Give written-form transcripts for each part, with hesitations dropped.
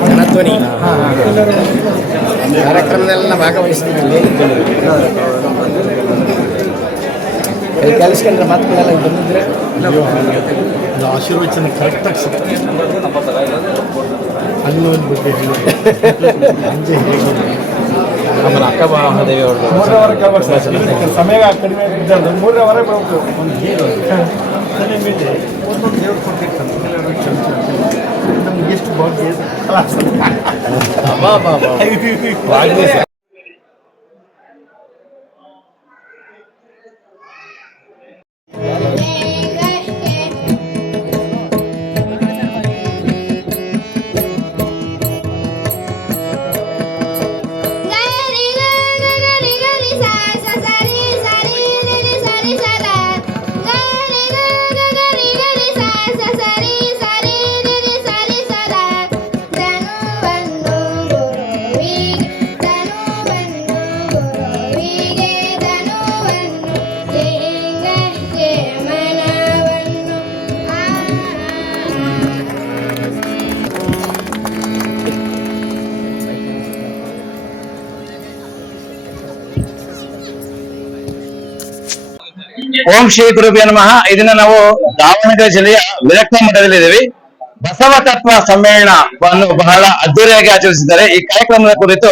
ಜನಧ್ವನಿ ಕಾರ್ಯಕ್ರಮದಲ್ಲೆಲ್ಲ ಭಾಗವಹಿಸ್ತೀನಿ. ಕಲಿಸ್ಕೊಂಡ್ರೆ ಮಾತುಗಳೆಲ್ಲ ಬಂದಿದ್ರೆ ಆಶೀರ್ವಚನ ಕರೆಕ್ಟಾಗಿ ಸಿಗ್ತದೆ. ಅಲ್ಲಿ ಒಂದು ಬಗ್ಗೆ ಆಮೇಲೆ ಅಕ್ಕ ಮಹಾದೇವಿ ಅವ್ರದ್ದು ಸಮಯ ಕಡಿಮೆ ಇದ್ದಾಗ 3 ಬರಬೇಕು. ಒಂದು ಹೀರೋ ತಲೆ ಮೇಲೆ ಒಂದೊಂದು ದೇವ್ರು ಕೊಟ್ಟಿರ್ತಾರೆ. ನಮ್ಗೆ ಎಷ್ಟು ಭಾಗ್ಯ ಓಂ ಶ್ರೀ ಗುರುಭ್ಯೋ ನಮಃ. ಇದನ್ನ ನಾವು ದಾವಣಗೆರೆ ಜಿಲ್ಲೆಯ ವಿರಕ್ತ ಮಠದಲ್ಲಿದ್ದೀವಿ. ಬಸವ ತತ್ವ ಸಮ್ಮೇಳನವನ್ನು ಬಹಳ ಅದ್ದೂರಿಯಾಗಿ ಆಚರಿಸಿದ್ದಾರೆ. ಈ ಕಾರ್ಯಕ್ರಮದ ಕುರಿತು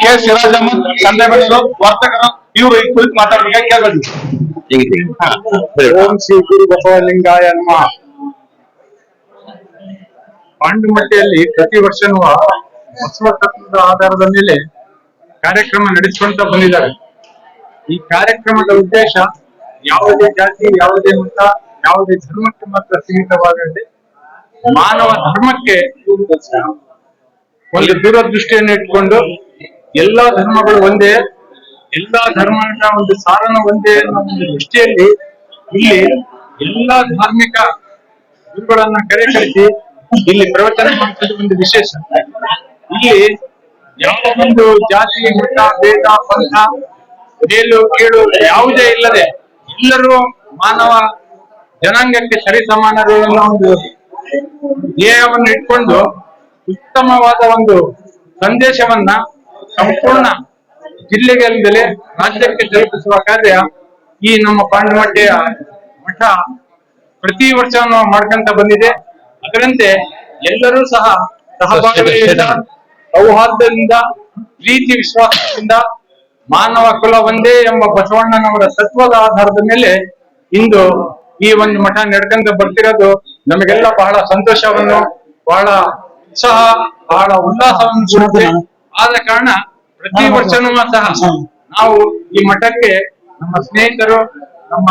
ಕೆ ಸಿರಾಜ್ ಅಹಮದ್ ಸಂದೇಬೆಳೂರು ವರ್ತಕರು ಇವರು ಈ ಕುರಿತು ಮಾತಾಡಲಿಕ್ಕೆ ಕೇಳಬೇಕು. ಓಂ ಶ್ರೀ ಗುರು ಬಸವಲಿಂಗಾಯ ನಮಃ. ಪಾಂಡುಮಟ್ಟಿಯಲ್ಲಿ ಪ್ರತಿ ವರ್ಷನೂ ಬಸವ ತತ್ವದ ಆಧಾರದ ಮೇಲೆ ಕಾರ್ಯಕ್ರಮ ನಡೆಸಿಕೊಂತ ಬಂದಿದ್ದಾರೆ. ಈ ಕಾರ್ಯಕ್ರಮದ ಉದ್ದೇಶ ಯಾವುದೇ ಜಾತಿ, ಯಾವುದೇ ಮತ, ಯಾವುದೇ ಧರ್ಮಕ್ಕೆ ಮಾತ್ರ ಸೀಮಿತವಾಗದೆ ಮಾನವ ಧರ್ಮಕ್ಕೆ ಒಂದು ದೂರದೃಷ್ಟಿಯನ್ನು ಇಟ್ಕೊಂಡು ಎಲ್ಲಾ ಧರ್ಮಗಳು ಒಂದೇ, ಎಲ್ಲಾ ಧರ್ಮಗಳ ಒಂದು ಸಾರನ ಒಂದೇ ಅನ್ನೋ ಒಂದು ದೃಷ್ಟಿಯಲ್ಲಿ ಇಲ್ಲಿ ಎಲ್ಲಾ ಧಾರ್ಮಿಕ ಗುರುಗಳನ್ನ ಕರೆಸಿ ಇಲ್ಲಿ ಪ್ರವಚನ ಮಾಡುವುದು ಒಂದು ವಿಶೇಷ. ಇಲ್ಲಿ ಯಾವ ಒಂದು ಜಾತಿ, ಮತ, ಭೇದ, ಪಂಥ, ಮೇಲು ಕೀಳು ಯಾವುದೇ ಇಲ್ಲದೆ ಎಲ್ಲರೂ ಮಾನವ ಜನಾಂಗಕ್ಕೆ ಸರಿ ಸಮಾನರು ಅನ್ನೋ ಒಂದು ಧ್ಯೇಯವನ್ನು ಇಟ್ಕೊಂಡು ಉತ್ತಮವಾದ ಒಂದು ಸಂದೇಶವನ್ನ ಸಂಪೂರ್ಣ ಜಿಲ್ಲೆಗಳಿಂದಲೇ ರಾಜ್ಯಕ್ಕೆ ತಲುಪಿಸುವ ಕಾರ್ಯ ಈ ನಮ್ಮ ಪಾಂಡುಮಟ್ಟಿಯ ಮಠ ಪ್ರತಿ ವರ್ಷ ಮಾಡ್ಕೊಂತ ಬಂದಿದೆ. ಅದರಂತೆ ಎಲ್ಲರೂ ಸಹ ಸಹಭಾಗಿತ್ವದಿಂದ, ಸೌಹಾರ್ದದಿಂದ, ಪ್ರೀತಿ ವಿಶ್ವಾಸದಿಂದ ಮಾನವ ಕುಲ ಒಂದೇ ಎಂಬ ಬಸವಣ್ಣನವರ ತತ್ವದ ಆಧಾರದ ಮೇಲೆ ಇಂದು ಈ ಒಂದು ಮಠ ನಡ್ಕೊಂತ ಬರ್ತಿರೋದು ನಮಗೆಲ್ಲ ಬಹಳ ಸಂತೋಷವನ್ನು, ಬಹಳ ಉತ್ಸಾಹ, ಬಹಳ ಉಲ್ಲಾಸವನ್ನು ಕೊಡುತ್ತೆ. ಆದ ಕಾರಣ ಪ್ರತಿ ವರ್ಷನೂ ಸಹ ನಾವು ಈ ಮಠಕ್ಕೆ ನಮ್ಮ ಸ್ನೇಹಿತರು, ನಮ್ಮ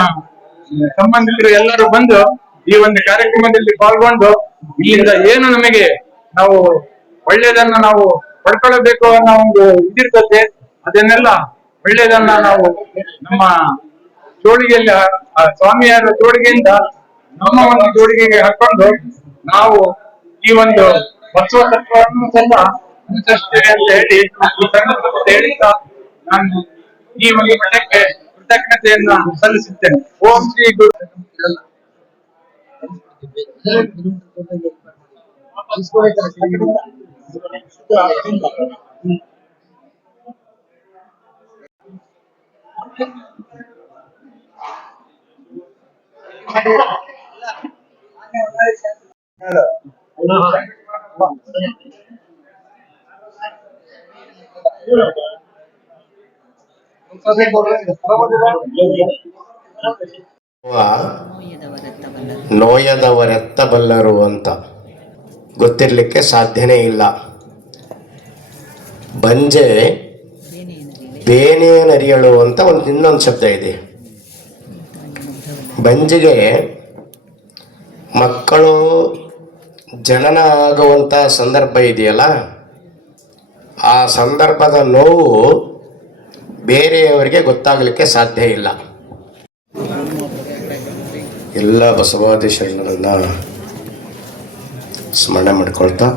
ಸಂಬಂಧಿಕರು ಎಲ್ಲರೂ ಬಂದು ಈ ಒಂದು ಕಾರ್ಯಕ್ರಮದಲ್ಲಿ ಪಾಲ್ಗೊಂಡು ಇಲ್ಲಿಂದ ಏನು ನಮಗೆ ನಾವು ಒಳ್ಳೆಯದನ್ನ ನಾವು ಪಡ್ಕೊಳ್ಳಬೇಕು ಅನ್ನೋ ಒಂದು ಇದಿರ್ತದೆ. ಅದನ್ನೆಲ್ಲ ಒಳ್ಳೆಯದನ್ನ ನಾವು ನಮ್ಮ ಜೋಳಿಗೆಯಲ್ಲಿ ಸ್ವಾಮಿಯರ ಜೋಳಿಗೆಯಿಂದ ನಮ್ಮ ಒಂದು ಜೋಳಿಗೆಗೆ ಹಾಕೊಂಡು ನಾವು ಈ ಒಂದು ಬಸವ ತತ್ವವನ್ನು ಸಹ ಅನುಸರಿಸ್ತೇವೆ ಅಂತ ಹೇಳಿ ಈ ಸಂದರ್ಭದಲ್ಲಿ ಹೇಳಿದ ನಾನು ಈ ಒಂದು ಮಠಕ್ಕೆ ಕೃತಜ್ಞತೆಯನ್ನ ಸಲ್ಲಿಸುತ್ತೇನೆ. ಓಂ ಶ್ರೀ ಗುರು. ನೋಯದವರೆತ್ತಬಲ್ಲರು ಅಂತ ಗೊತ್ತಿರ್ಲಿಕ್ಕೆ ಸಾಧ್ಯನೇ ಇಲ್ಲ. ಬಂಜೆ ಬೇನೆಯನರಿಯಳು ಅಂತ ಇನ್ನೊಂದು ಶಬ್ದ ಇದೆ. ಬಂಜೆಗೆ ಮಕ್ಕಳು ಜನನ ಆಗುವಂಥ ಸಂದರ್ಭ ಇದೆಯಲ್ಲ, ಆ ಸಂದರ್ಭದ ನೋವು ಬೇರೆಯವರಿಗೆ ಗೊತ್ತಾಗಲಿಕ್ಕೆ ಸಾಧ್ಯ ಇಲ್ಲ. ಎಲ್ಲ ಬಸವಾದಿ ಶರಣರನ್ನು ಸ್ಮರಣೆ ಮಾಡಿಕೊಳ್ತಾ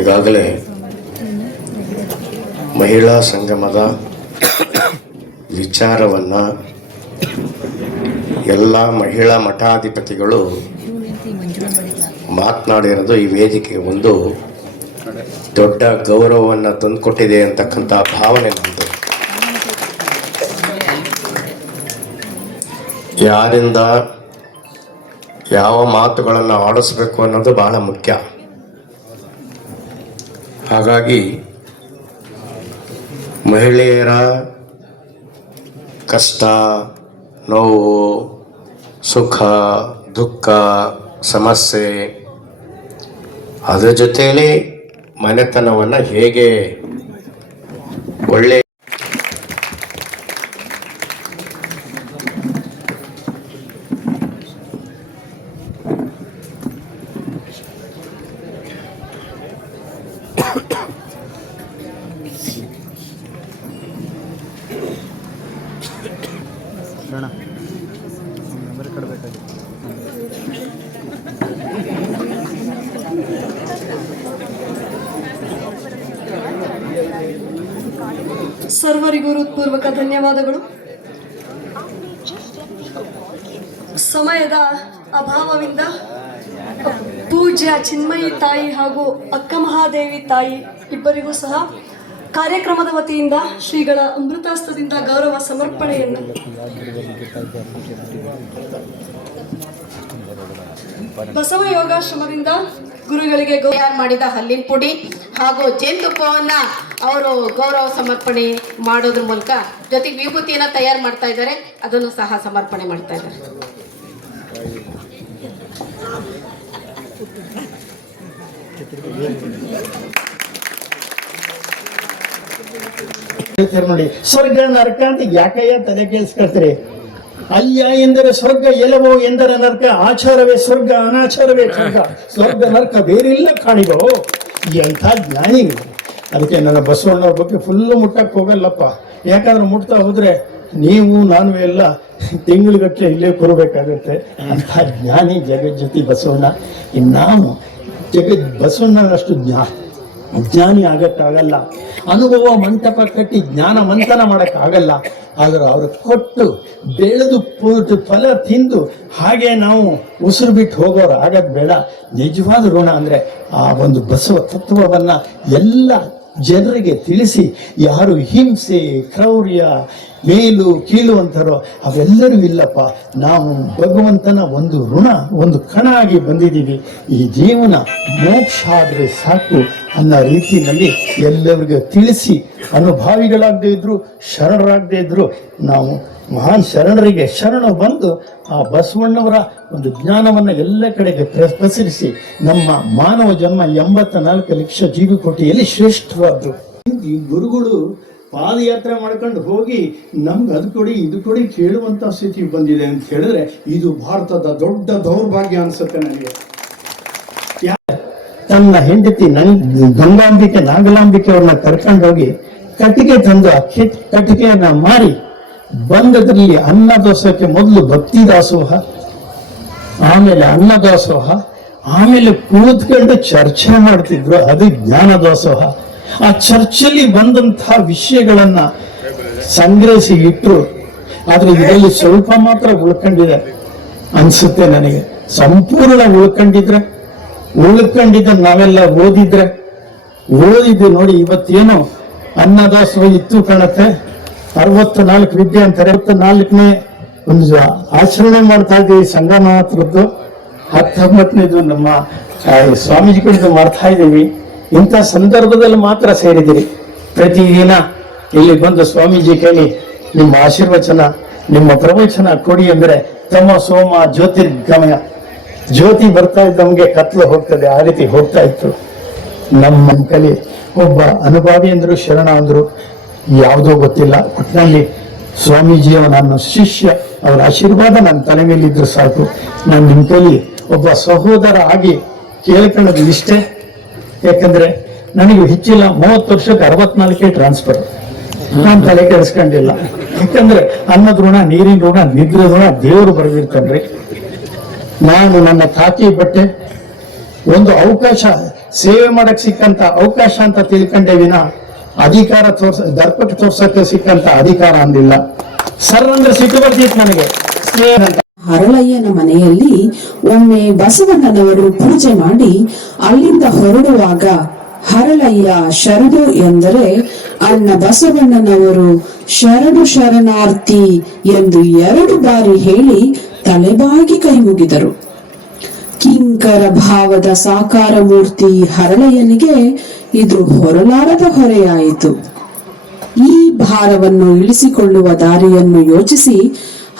ಈಗಾಗಲೇ ಮಹಿಳಾ ಸಂಗಮದ ವಿಚಾರವನ್ನು ಎಲ್ಲ ಮಹಿಳಾ ಮಠಾಧಿಪತಿಗಳು ಮಾತನಾಡಿರೋದು ಈ ವೇದಿಕೆಗೆ ಒಂದು ದೊಡ್ಡ ಗೌರವವನ್ನು ತಂದುಕೊಟ್ಟಿದೆ ಅಂತಕ್ಕಂಥ ಭಾವನೆ ನಮ್ಮದು. ಯಾರಿಂದ ಯಾವ ಮಾತುಗಳನ್ನು ಆಡಿಸ್ಬೇಕು ಅನ್ನೋದು ಬಹಳ ಮುಖ್ಯ. ಹಾಗಾಗಿ ಮಹಿಳೆಯರ ಕಷ್ಟ, ನೋವು, ಸುಖ, ದುಃಖ, ಸಮಸ್ಯೆ, ಅದರ ಜೊತೆಯಲ್ಲಿ ಮನೆತನವನ್ನು ಹೇಗೆ ಒಳ್ಳೆ ಸರ್ವರಿಗೂ ಹೃತ್ಪೂರ್ವಕ ಧನ್ಯವಾದಗಳು. ಸಮಯದ ಅಭಾವದಿಂದ ಪೂಜ್ಯ ಚಿನ್ಮಯಿ ತಾಯಿ ಹಾಗೂ ಅಕ್ಕ ಮಹಾದೇವಿ ತಾಯಿ ಇಬ್ಬರಿಗೂ ಸಹ ಕಾರ್ಯಕ್ರಮದ ವತಿಯಿಂದ ಶ್ರೀಗಳ ಅಮೃತಾಸ್ತದಿಂದ ಗೌರವ ಸಮರ್ಪಣೆಯನ್ನು ಬಸವ ಯೋಗಾಶ್ರಮದಿಂದ ಗುರುಗಳಿಗೆ ತಯಾರು ಮಾಡಿದ ಹಲ್ಲಿನ ಪುಡಿ ಹಾಗೂ ಜೇನುತುಪ್ಪವನ್ನ ಅವರು ಗೌರವ ಸಮರ್ಪಣೆ ಮಾಡೋದ್ರ ಮೂಲಕ ಜೊತೆಗೆ ವಿಭೂತಿಯನ್ನ ತಯಾರು ಮಾಡ್ತಾ ಇದ್ದಾರೆ, ಅದನ್ನು ಸಹ ಸಮರ್ಪಣೆ ಮಾಡ್ತಾ ಇದ್ದಾರೆ. ನೋಡಿ, ಸ್ವರ್ಗ ನರಕ ಅಂತ ಯಾಕಯ್ಯ ತಲೆ ಕೇಳಿಸ್ಕೊಳ್ತಾರೆ? ಅಯ್ಯ ಎಂದರೆ ಸ್ವರ್ಗ, ಎಲವೋ ಎಂದರೆ ನರಕ, ಆಚಾರವೇ ಸ್ವರ್ಗ, ಅನಾಚಾರವೇ ಸ್ವರ್ಗ, ಸ್ವರ್ಗ ನರಕ ಬೇರೆಲ್ಲ ಕಾಣಿಗೋ. ಎಂಥ ಜ್ಞಾನಿ. ಅದಕ್ಕೆ ನನ್ನ ಬಸವಣ್ಣವ್ರ ಬಗ್ಗೆ ಫುಲ್ಲು ಮುಟ್ಟಕ್ಕೆ ಹೋಗಲ್ಲಪ್ಪ. ಯಾಕಂದ್ರೆ ಮುಟ್ತಾ ಹೋದ್ರೆ ನೀವು ನಾನು ಎಲ್ಲ ತಿಂಗಳುಗಟ್ಟಲೆ ಇಲ್ಲೇ ಕೂರಬೇಕಾಗುತ್ತೆ. ಅಂಥ ಜ್ಞಾನಿ ಜಗಜ್ಯೋತಿ ಬಸವಣ್ಣ. ನಾವು ಬಸವಣ್ಣನಷ್ಟು ಜ್ಞಾನಿ ಆಗಕ್ಕಾಗಲ್ಲ. ಅನುಭವ ಮಂಟಪ ಕಟ್ಟಿ ಜ್ಞಾನ ಮಂಥನ ಮಾಡೋಕ್ಕಾಗಲ್ಲ. ಆದ್ರೆ ಅವ್ರು ಕೊಟ್ಟು ಬೆಳೆದು ಫಲ ತಿಂದು ಹಾಗೆ ನಾವು ಉಸಿರು ಬಿಟ್ಟು ಹೋಗೋರು ಆಗೋದು ಬೇಡ. ನಿಜವಾದ ಋಣ ಅಂದರೆ ಆ ಒಂದು ಬಸವ ತತ್ವವನ್ನು ಎಲ್ಲ ಜನರಿಗೆ ತಿಳಿಸಿ, ಯಾರು ಹಿಂಸೆ, ಕ್ರೌರ್ಯ, ಮೇಲು ಕೀಳು ಅಂತಾರೋ ಅವೆಲ್ಲರೂ ಇಲ್ಲಪ್ಪ. ನಾವು ಭಗವಂತನ ಒಂದು ಋಣ, ಒಂದು ಕಣ ಆಗಿ ಬಂದಿದ್ದೀವಿ. ಈ ಜೀವನ ಮೋಕ್ಷ ಆದರೆ ಸಾಕು ಅನ್ನೋ ರೀತಿಯಲ್ಲಿ ಎಲ್ಲರಿಗೂ ತಿಳಿಸಿ, ಅನುಭಾವಿಗಳಾಗದೇ ಇದ್ರು, ಶರಣರಾಗದೇ ಇದ್ರು, ನಾವು ಮಹಾನ್ ಶರಣರಿಗೆ ಶರಣ ಬಂದು ಆ ಬಸವಣ್ಣವರ ಒಂದು ಜ್ಞಾನವನ್ನು ಎಲ್ಲ ಕಡೆಗೆ ಪ್ರಸರಿಸಿ ನಮ್ಮ ಮಾನವ ಜನ್ಮ 84 ಲಕ್ಷ ಜೀವಿಕೋಟಿಯಲ್ಲಿ ಶ್ರೇಷ್ಠವಾದ್ದು. ಈ ಗುರುಗಳು ಪಾದಯಾತ್ರೆ ಮಾಡ್ಕೊಂಡು ಹೋಗಿ ನಮ್ಗೆ ಅದು ಕೊಡಿ ಇದು ಕೊಡಿ ಕೇಳುವಂಥ ಸ್ಥಿತಿ ಬಂದಿದೆ ಅಂತ ಹೇಳಿದ್ರೆ ಇದು ಭಾರತದ ದೊಡ್ಡ ದೌರ್ಭಾಗ್ಯ ಅನ್ಸುತ್ತೆ ನನಗೆ. ತನ್ನ ಹೆಂಡತಿ ಗಂಗಾಂಬಿಕೆ ನಾಗಲಾಂಬಿಕೆ ಅವ್ರನ್ನ ಕರ್ಕೊಂಡು ಹೋಗಿ ಕಟ್ಟಿಗೆ ತಂದು ಆ ಕಟ್ಟಿಗೆಯನ್ನ ಮಾರಿ ಬಂದದ್ರಲ್ಲಿ ಅನ್ನದಾಸೋಹಕ್ಕೆ ಮೊದಲು ಭಕ್ತಿ ದಾಸೋಹ, ಆಮೇಲೆ ಅನ್ನದಾಸೋಹ, ಆಮೇಲೆ ಕೂತ್ಕೊಂಡು ಚರ್ಚೆ ಮಾಡ್ತಿದ್ರು, ಅದು ಜ್ಞಾನ ದಾಸೋಹ. ಆ ಚರ್ಚೆಯಲ್ಲಿ ಬಂದಂತಹ ವಿಷಯಗಳನ್ನ ಸಂಗ್ರಹಿಸಿ ಇಟ್ಟರು. ಆದ್ರೆ ಇದರಲ್ಲಿ ಸ್ವಲ್ಪ ಮಾತ್ರ ಉಳ್ಕೊಂಡಿದೆ ಅನ್ಸುತ್ತೆ ನನಗೆ. ಸಂಪೂರ್ಣ ಉಳ್ಕೊಂಡಿದ್ದ ನಾವೆಲ್ಲ ಓದಿದ್ದು ನೋಡಿ. ಇವತ್ತೇನು ಅನ್ನದಾಸೋಹ ಇತ್ತು ಕಾಣುತ್ತೆ. 64 ವಿದ್ಯೆ ಅಂತಾರೆ. 64ನೇ ಒಂದು ಆಚರಣೆ ಮಾಡ್ತಾ ಇದ್ದೀವಿ ಸಂಗಮನಾಥರದ್ದು. 19ನೇದು ನಮ್ಮ ಸ್ವಾಮೀಜಿಗಳಿಂದ ಮಾಡ್ತಾ ಇದ್ದೀವಿ. ಇಂಥ ಸಂದರ್ಭದಲ್ಲಿ ಮಾತ್ರ ಸೇರಿದಿರಿ. ಪ್ರತಿದಿನ ಇಲ್ಲಿ ಬಂದು ಸ್ವಾಮೀಜಿ ಕೇಳಿ ನಿಮ್ಮ ಆಶೀರ್ವಚನ, ನಿಮ್ಮ ಪ್ರವಚನ ಕೊಡಿ ಅಂದ್ರೆ ತಮ್ಮ ಸೋಮ ಜ್ಯೋತಿರ್ಗಮಯ, ಜ್ಯೋತಿ ಬರ್ತಾ ಇದ್ದ ನಮಗೆ ಕತ್ಲು ಹೋಗ್ತದೆ, ಆ ರೀತಿ ಹೋಗ್ತಾ ಇತ್ತು. ನಮ್ಮ ಕಲಿ ಒಬ್ಬ ಅನುಭಾವಿ ಅಂದ್ರು, ಶರಣ ಅಂದ್ರು, ಯಾವುದೋ ಗೊತ್ತಿಲ್ಲ. ಒಟ್ಟಿನಲ್ಲಿ ಸ್ವಾಮೀಜಿಯವ ನನ್ನ ಶಿಷ್ಯ, ಅವರ ಆಶೀರ್ವಾದ ನನ್ನ ತಲೆ ಮೇಲಿದ್ರು ಸಾಕು. ನಾನು ನಿಮ್ಮ ಕಲಿ ಒಬ್ಬ ಸಹೋದರ ಆಗಿ ಕೇಳ್ಕೊಳ್ಳೋದು ಇಷ್ಟೇ. ಯಾಕಂದ್ರೆ ನನಗೆ ಹೆಚ್ಚಿಲ್ಲ 30 ವರ್ಷಕ್ಕೆ 64 ಟ್ರಾನ್ಸ್ಫರ್. ನಾನು ತಲೆ ಕೆಡಿಸ್ಕೊಂಡಿಲ್ಲ. ಯಾಕಂದ್ರೆ ಅನ್ನದ ಋಣ, ನೀರಿನ ಋಣ, ನಿದ್ರೆ ಋಣ ದೇವರು ಬರೆದಿರ್ತಾನ್ರಿ. ನಾನು ನನ್ನ ಖಾಕಿ ಬಟ್ಟೆ ಒಂದು ಅವಕಾಶ, ಸೇವೆ ಮಾಡಕ್ ಸಿಕ್ಕಂತ ಅವಕಾಶ ಅಂತ ತಿಳ್ಕೊಂಡೆ ವಿನ ಅಧಿಕಾರ ದರ್ಪಕ್ಕೆ ತೋರ್ಸಕ್ಕೆ ಸಿಕ್ಕಂತ ಅಧಿಕಾರ ಅಂದಿಲ್ಲ. ಸರ್ ಅಂದ್ರೆ ಸಿಟ್ಟು ಬರ್ತಿತ್ತು ನನಗೆ. ಹರಳಯ್ಯನ ಮನೆಯಲ್ಲಿ ಒಮ್ಮೆ ಬಸವಣ್ಣನವರು ಪೂಜೆ ಮಾಡಿ ಅಲ್ಲಿಂದ ಹೊರಡುವಾಗ ಹರಳಯ್ಯ ಶರಣು ಎಂದರೆ ಅಣ್ಣ ಬಸವಣ್ಣನವರು ಶರಣು ಶರಣಾರ್ಥಿ ಎಂದು 2 ಬಾರಿ ಹೇಳಿ ತಲೆಬಾಗಿ ಕೈ ಮುಗಿದರು. ಕಿಂಕರ ಭಾವದ ಸಾಕಾರ ಮೂರ್ತಿ ಹರಳಯ್ಯನಿಗೆ ಇದು ಹೊರಲಾರದ ಹೊರೆಯಾಯಿತು. ಈ ಭಾರವನ್ನು ಇಳಿಸಿಕೊಳ್ಳುವ ದಾರಿಯನ್ನು ಯೋಚಿಸಿ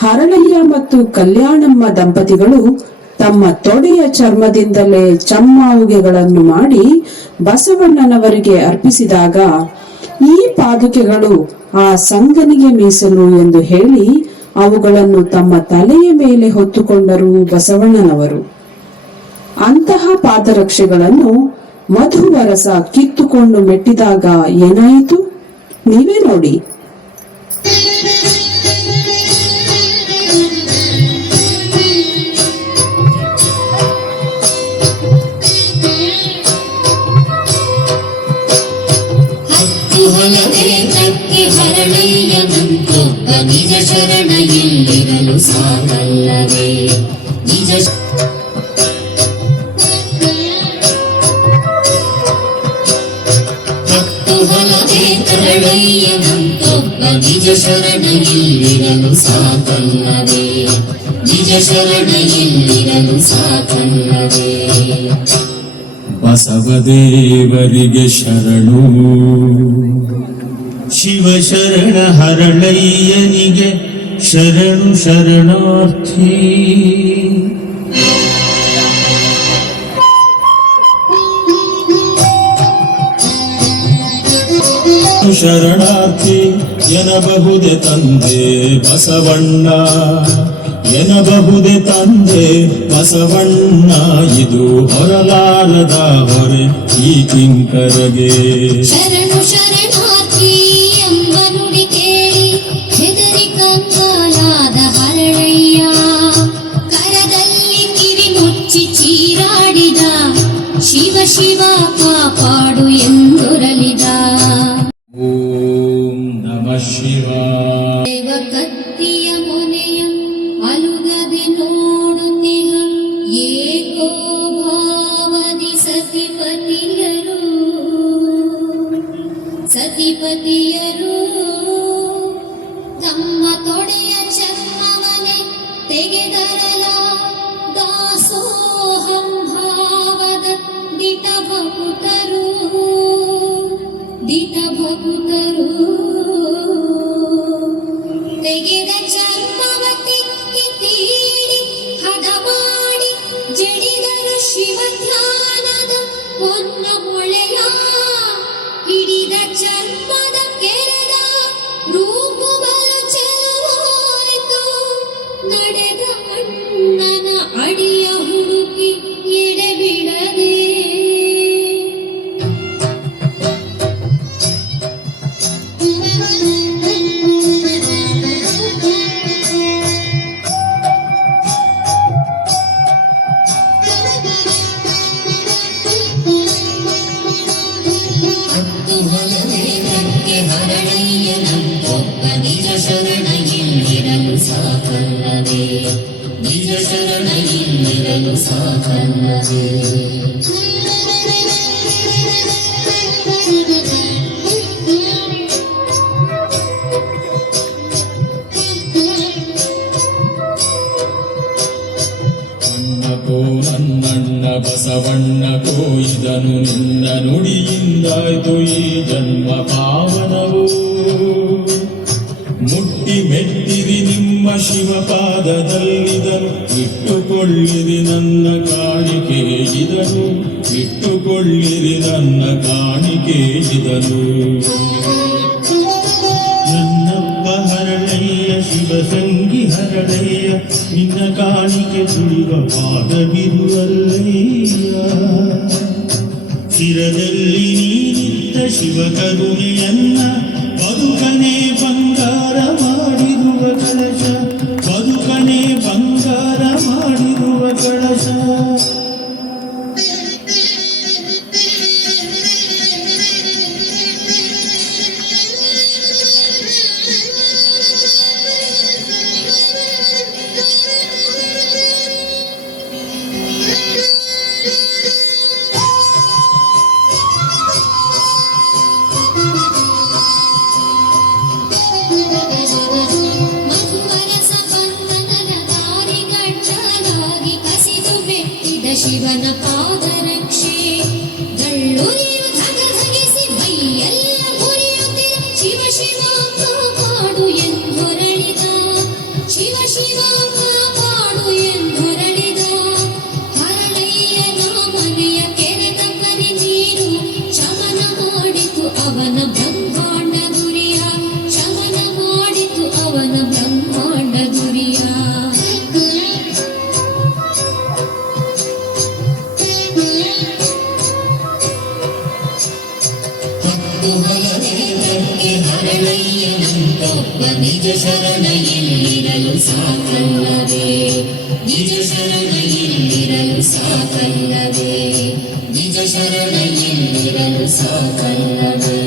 ಹರಳಯ್ಯ ಮತ್ತು ಕಲ್ಯಾಣಮ್ಮ ದಂಪತಿಗಳು ತಮ್ಮ ತೊಡೆಯ ಚರ್ಮದಿಂದಲೇ ಚಮ್ಮಾವುಗೆಗಳನ್ನು ಮಾಡಿ ಬಸವಣ್ಣನವರಿಗೆ ಅರ್ಪಿಸಿದಾಗ ಈ ಪಾದುಕೆಗಳು ಆ ಸಂಗನಿಗೆ ಮೀಸಲು ಎಂದು ಹೇಳಿ ಅವುಗಳನ್ನು ತಮ್ಮ ತಲೆಯ ಮೇಲೆ ಹೊತ್ತುಕೊಂಡರು ಬಸವಣ್ಣನವರು. ಅಂತಹ ಪಾದರಕ್ಷೆಗಳನ್ನು ಮಧುವರಸ ಕಿತ್ತುಕೊಂಡು ಮೆಟ್ಟಿದಾಗ ಏನಾಯಿತು ನೀವೇ ನೋಡಿ. ಹರಳಯ್ಯನಂತೊಬ್ಬ ನಿಜ ಶರಣ ಇಲ್ಲಿರಲು ಸಾಕಲ್ಲವೇ ನಿಜ ಹತ್ತು ಹೊಲವೇ ಹರಳಯ್ಯನಂತೊಬ್ಬ ನಿಜ ಶರಣ ಇಲ್ಲಿರಲು ಸಾಕಲ್ಲವೇ ನಿಜ ಶರಣ ಇಲ್ಲಿರಲು ಸಾಕಲ್ಲವೇ ಬಸವದೇವರಿಗೆ ಶರಣು ಶಿವ ಶರಣ ಹರಳಯ್ಯನಿಗೆ ಶರಣು ಶರಣಾರ್ಥಿ ಶರಣಾರ್ಥಿ ಎನ್ನಬಹುದೆ ತಂದೆ ಬಸವಣ್ಣ ಎನ್ನಬಹುದೆ ತಂದೆ ಬಸವಣ್ಣ ಇದು ಹೊರಲಾರದ ಹೊರೆ ಈ ಕಿಂಕರಗೆ ಶರಣು ಶರಣಾರ್ಥಿ ಎಂಬ ನುಡಿ ಕೇಳಿ ಹೆದರಿ ಕಂಗಾಲಾದ ಹರಳಯ್ಯ ಕರದಲ್ಲಿ ಕಿವಿ ಮುಚ್ಚಿ ಚೀರಾಡಿದ ಶಿವ ಶಿವ ಕಾಪಾಡು ಎಂದೊರಲಿದ ಓಂ ನಮಃ ಶಿವಾಯ ದೇವ ಕತ್ತಿಯ ಮೊನೆಯ ಅಲುಗದೆ ನೋಡುತ್ತಿಹ ಏಕೋ ಭಾವದಿ ಸತಿಪತಿಯರು ತಮ್ಮ ತೊಡೆಯ ಚರ್ಮವನೆ ತೆಗೆದರಲ ದಾಸೋಹಂ ಭಾವದ ದಿಟ ಭಕುತರು ತೆಗೆದ ಚರ್ಮವತಿ ತೀಡಿ ಹದ ಮಾಡಿ ಜಡಿದರು ಶಿವ ಧ್ಯಾನದ ಹೊನ್ನ ಮೊಳೆಯ ಹಿಡಿದ ಚರ್ಮದ ಕೆರೆದ ರೂಪುಗಳ ಚೆಲುವಾಯಿತು ನಡೆದ ಅಣ್ಣನ ಅಡಿಯ ಹುಡುಕಿ ಎಡೆಬಿಡದೆ ಹರಳಯ್ಯನಂತೊಬ್ಬ ನಿಜ ಶರಣ ಇಲ್ಲಿರಲು ಸಾಕಲ್ಲವೇ ನಿಜ ಶರಣ ಇಲ್ಲಿರಲು ಸಾಕಲ್ಲವೇ ಅಣ್ಣಕೋ ನನ್ನಣ್ಣ ಬಸವಣ್ಣ ಕೋಯಿದನು ನಿನ್ನ ನುಡಿಯಿಂದಾಯ್ತು ಈ ಜನ್ಮ ಪಾವನವು ಮುಟ್ಟಿ ಮೆಟ್ಟಿರಿ ನಿಮ್ಮ ಶಿವಪಾದದಲ್ಲಿದನು ಇಟ್ಟುಕೊಳ್ಳಿರಿ ನನ್ನ ಕಾಣಿಕೆ ಇದನು ಇಟ್ಟುಕೊಳ್ಳಿರಿ ನನ್ನ ಕಾಣಿಕೆ ಇದನು ನನ್ನಪ್ಪ ಹರಳಯ್ಯ ಶಿವಸಂಗಿ ಹರಳಯ್ಯ ನಿನ್ನ ಕಾಣಿಕೆ ಸುಳಿವ ಪಾದವಿರುವಲ್ಲಯ್ಯ ಶಿರದಲ್ಲಿ ನೀನಿದ್ದ ಶಿವಕರುಣೆಯನ್ನ ಬದುಕನೆ ಬಂಗಾರ ಮಾಡಿರುವ ಕಳಶ ಬದುಕನೆ ಬಂಗಾರ ಮಾಡಿರುವ ಕಳಶ ಶಿವನ ಪಾದರಕ್ಷೆ ಗಳ್ಳುರಿಯು ಧಗಧಗಿಸಿ ಮೈಯೆಲ್ಲ ಮುರಿಯುತ್ತಿರ ಶಿವ ಶಿವ ಕಾಪಾಡು ಎಂದೊರಳಿದ ಶಿವ ಶಿವ ಕಾಪಾಡು ಎಂದೊರಳಿದ ಹರಳಯ್ಯನ ಮನೆಯ ಕೆರೆತ ಕರಿ ನೀರು ಶಮನ ಮಾಡಿತು ಅವನ ಬ್ರಹ್ಮಾಂಡ ಗುರಿಯ ಶಮನ ಮಾಡಿತು ಅವನ ಬ್ರಹ್ಮಾಂಡ ಗುರಿಯ ಹರಳಯ್ಯನಂತೊಬ್ಬ ನಿಜ ಶರಣ ಎಲ್ಲಿರಲು ಸಾಕಲ್ಲವೇ ನಿಜ ಶರಣ ಎಲ್ಲಿರಲು ಸಾಕಲ್ಲವೇ ನಿಜ ಶರಣ ಎಲ್ಲಿರಲು ಸಾಕಲ್ಲವೇ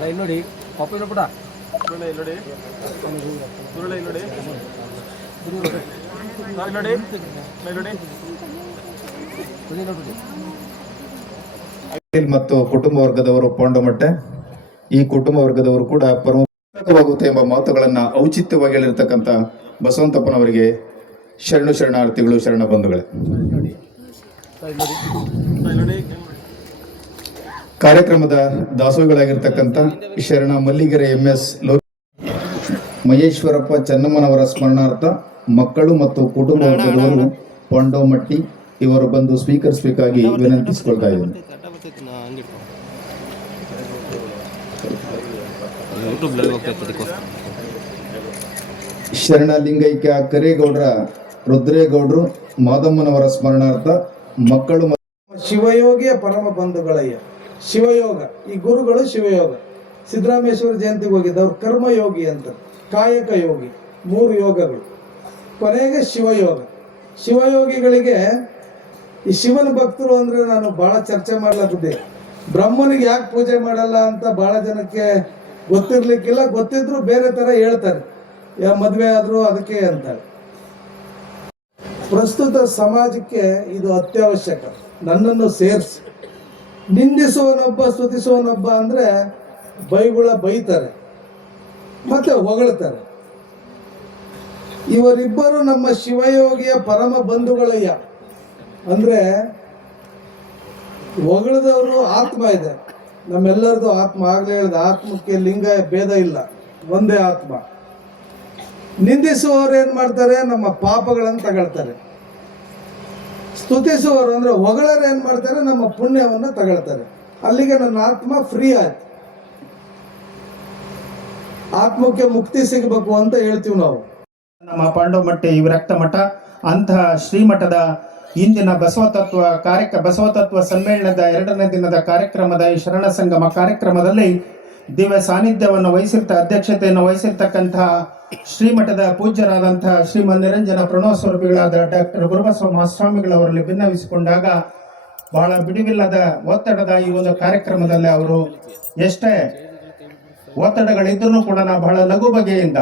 ಇಲ್ಲಿ ನೋಡಿ ಪಾಪ ಇಲ್ಲ ಪುಟ ನೋಡಿ ನೋಡಿ ನೋಡಿ ನೋಡಿ ಮತ್ತು ಕುಟುಂಬ ವರ್ಗದವರು ಪೊಂಡಮಟ್ಟೆ ಈ ಕುಟುಂಬ ವರ್ಗದವರು ಕೂಡ ಪರಮವಾಗುತ್ತೆ ಎಂಬ ಮಾತುಗಳನ್ನ ಔಚಿತ್ಯವಾಗಿ ಹೇಳಿರ್ತಕ್ಕಂಥ ಬಸವಂತಪ್ಪನವರಿಗೆ ಶರಣಾರ್ಥಿಗಳು ಶರಣ ಬಂಧುಗಳೇ. ಕಾರ್ಯಕ್ರಮದ ದಾಸೋಹಿಗಳಾಗಿರ್ತಕ್ಕಂಥ ಶರಣ ಮಲ್ಲಿಗೆರೆ MS ಮಹೇಶ್ವರಪ್ಪ ಚೆನ್ನಮ್ಮನವರ ಸ್ಮರಣಾರ್ಥ ಮಕ್ಕಳು ಮತ್ತು ಕುಟುಂಬ ವರ್ಗದವರು ಪೊಂಡಮಟ್ಟಿ ಇವರು ಬಂದು ಸ್ವೀಕರಿಸಬೇಕಾಗಿ ವಿನಂತಿಸಿಕೊಳ್ತಾ ಇದ್ದೀನಿ. ಶರಣಲಿಂಗೈಕ್ಯ ಕರೇಗೌಡರ ರುದ್ರೇಗೌಡರು ಮಾದಮ್ಮನವರ ಸ್ಮರಣಾರ್ಥ ಮಕ್ಕಳು ಶಿವಯೋಗಿಯ ಪರಮ ಬಂಧುಗಳಯ್ಯ ಶಿವಯೋಗ ಈ ಗುರುಗಳು ಶಿವಯೋಗ ಸಿದ್ದರಾಮೇಶ್ವರ ಜಯಂತಿಗೆ ಹೋಗಿದ್ದವ್ರು ಕರ್ಮಯೋಗಿ ಅಂತ ಕಾಯಕ ಯೋಗಿ 3 ಯೋಗಗಳು ಕೊನೆಗೆ ಶಿವಯೋಗ ಶಿವಯೋಗಿಗಳಿಗೆ ಈ ಶಿವನ ಭಕ್ತರು ಅಂದ್ರೆ ನಾನು ಬಹಳ ಚರ್ಚೆ ಮಾಡ್ಲತ್ತಿದ್ದೆ ಬ್ರಹ್ಮನಿಗೆ ಯಾಕೆ ಪೂಜೆ ಮಾಡಲ್ಲ ಅಂತ ಬಹಳ ಜನಕ್ಕೆ ಗೊತ್ತಿರ್ಲಿಕ್ಕಿಲ್ಲ ಗೊತ್ತಿದ್ರು ಬೇರೆ ತರ ಹೇಳ್ತಾರೆ ಮದ್ವೆ ಆದ್ರೂ ಅದಕ್ಕೆ ಅಂತಾರೆ ಪ್ರಸ್ತುತ ಸಮಾಜಕ್ಕೆ ಇದು ಅತ್ಯವಶ್ಯಕ ನನ್ನನ್ನು ಸೇರಿಸಿ ನಿಂದಿಸುವನೊಬ್ಬ ಸ್ತುತಿಸುವನೊಬ್ಬ ಅಂದ್ರೆ ಬೈತಾರೆ ಮತ್ತೆ ಹೊಗಳ್ತಾರೆ ಇವರಿಬ್ಬರು ನಮ್ಮ ಶಿವಯೋಗಿಯ ಪರಮ ಬಂಧುಗಳಯ್ಯ ಅಂದ್ರೆ ಹೊಗಳದವರು ಆತ್ಮ ಇದೆ ನಮ್ಮೆಲ್ಲರದು ಆತ್ಮ ಆಗ್ಲೇ ಹೇಳಿದ ಆತ್ಮಕ್ಕೆ ಲಿಂಗ ಭೇದ ಇಲ್ಲ ಒಂದೇ ಆತ್ಮ ನಿಂದಿಸುವವರು ಏನ್ ಮಾಡ್ತಾರೆ ನಮ್ಮ ಪಾಪಗಳನ್ನು ತಗೊಳ್ತಾರೆ ಸ್ತುತಿಸುವವರು ಅಂದ್ರೆ ಹೊಗಳರು ಏನ್ ಮಾಡ್ತಾರೆ ನಮ್ಮ ಪುಣ್ಯವನ್ನ ತಗೊಳ್ತಾರೆ ಅಲ್ಲಿಗೆ ನನ್ನ ಆತ್ಮ ಫ್ರೀ ಆಯ್ತು ಆತ್ಮಕ್ಕೆ ಮುಕ್ತಿ ಸಿಗಬೇಕು ಅಂತ ಹೇಳ್ತೀವಿ ನಾವು. ನಮ್ಮ ಪಾಂಡವಮಟ್ಟಿ ವಿರಕ್ತ ಮಠ ಅಂತಹ ಶ್ರೀಮಠದ ಇಂದಿನ ಬಸವತತ್ವ ಸಮ್ಮೇಳನದ 2ನೇ ದಿನದ ಕಾರ್ಯಕ್ರಮದ ಈ ಶರಣ ಸಂಗಮ ಕಾರ್ಯಕ್ರಮದಲ್ಲಿ ದಿವ್ಯ ಸಾನ್ನಿಧ್ಯವನ್ನು ಅಧ್ಯಕ್ಷತೆಯನ್ನು ವಹಿಸಿರ್ತಕ್ಕಂತಹ ಶ್ರೀಮಠದ ಪೂಜ್ಯರಾದಂತಹ ಶ್ರೀಮನ್ ನಿರಂಜನ ಪ್ರಣವ ಸ್ವರೂಪಿಗಳಾದ ಡಾಕ್ಟರ್ ಗುರುಬಸವ ಮಹಾಸ್ವಾಮಿಗಳವರಲ್ಲಿ ಭಿನ್ನವಿಸಿಕೊಂಡಾಗ ಬಹಳ ಬಿಡುವಿಲ್ಲದ ಒತ್ತಡದ ಈ ಒಂದು ಕಾರ್ಯಕ್ರಮದಲ್ಲಿ ಅವರು ಎಷ್ಟೇ ಒತ್ತಡಗಳಿದ್ರೂ ಕೂಡ ಬಹಳ ಲಘು ಬಗೆಯಿಂದ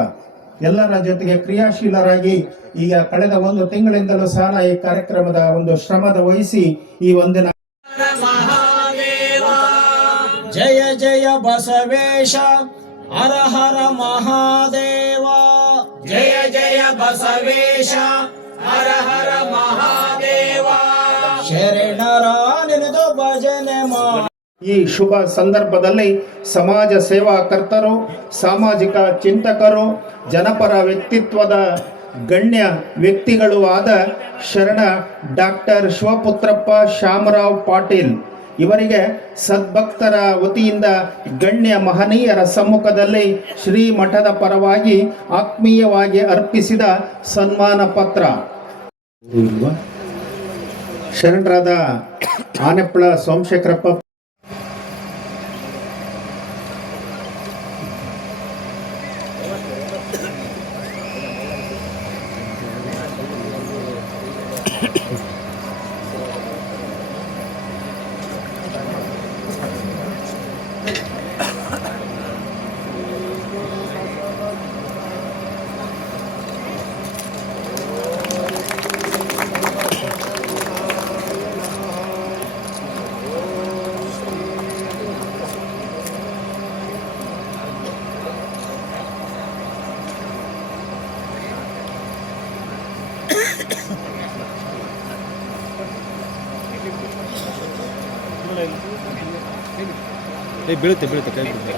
ಎಲ್ಲರ ಜೊತೆಗೆ ಕ್ರಿಯಾಶೀಲರಾಗಿ ಈಗ ಕಳೆದ 1 ತಿಂಗಳಿಂದಲೂ ಸಹ ಈ ಕಾರ್ಯಕ್ರಮದ ಒಂದು ಶ್ರಮದ ವಹಿಸಿ ಈ ಒಂದಿನ ಜಯ ಜಯ ಬಸವೇಶ ಹರ ಹರ ಮಹಾದೇವ ಜಯ ಜಯ ಬಸವೇಶ ಹರ ಹರ ಮಹಾದೇವ ಶರಣರ ನೆನೆದು ಭಜನೆ ಮಾಡಿ ಈ ಶುಭ ಸಂದರ್ಭದಲ್ಲಿ ಸಮಾಜ ಸೇವಾಕರ್ತರು ಸಾಮಾಜಿಕ ಚಿಂತಕರು ಜನಪರ ವ್ಯಕ್ತಿತ್ವದ ಗಣ್ಯ ವ್ಯಕ್ತಿಗಳು ಆದ ಶರಣ ಡಾಕ್ಟರ್ ಶಿವಪುತ್ರಪ್ಪ ಶಾಮರಾವ್ ಪಾಟೀಲ್ ಇವರಿಗೆ ಸದ್ಭಕ್ತರ ವತಿಯಿಂದ ಗಣ್ಯ ಮಹನೀಯರ ಸಮ್ಮುಖದಲ್ಲಿ ಶ್ರೀ ಮಠದ ಪರವಾಗಿ ಆತ್ಮೀಯವಾಗಿ ಅರ್ಪಿಸಿದ ಸನ್ಮಾನ ಪತ್ರ. ಶರಣರಾದ ಆನೆಪ್ಪಳ ಸೋಮಶೇಖರಪ್ಪ ಬೀಳುತ್ತೆ ಬೀಳುತ್ತೆ ಕೈ ಬಿಡುತ್ತೆ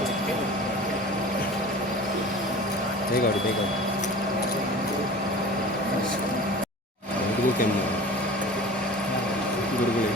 ಬೇಗ ಆಡಿ ಬೇಗ ಹುಡುಗರು ಕೆಮ್ಮು ಗುರುಗಳು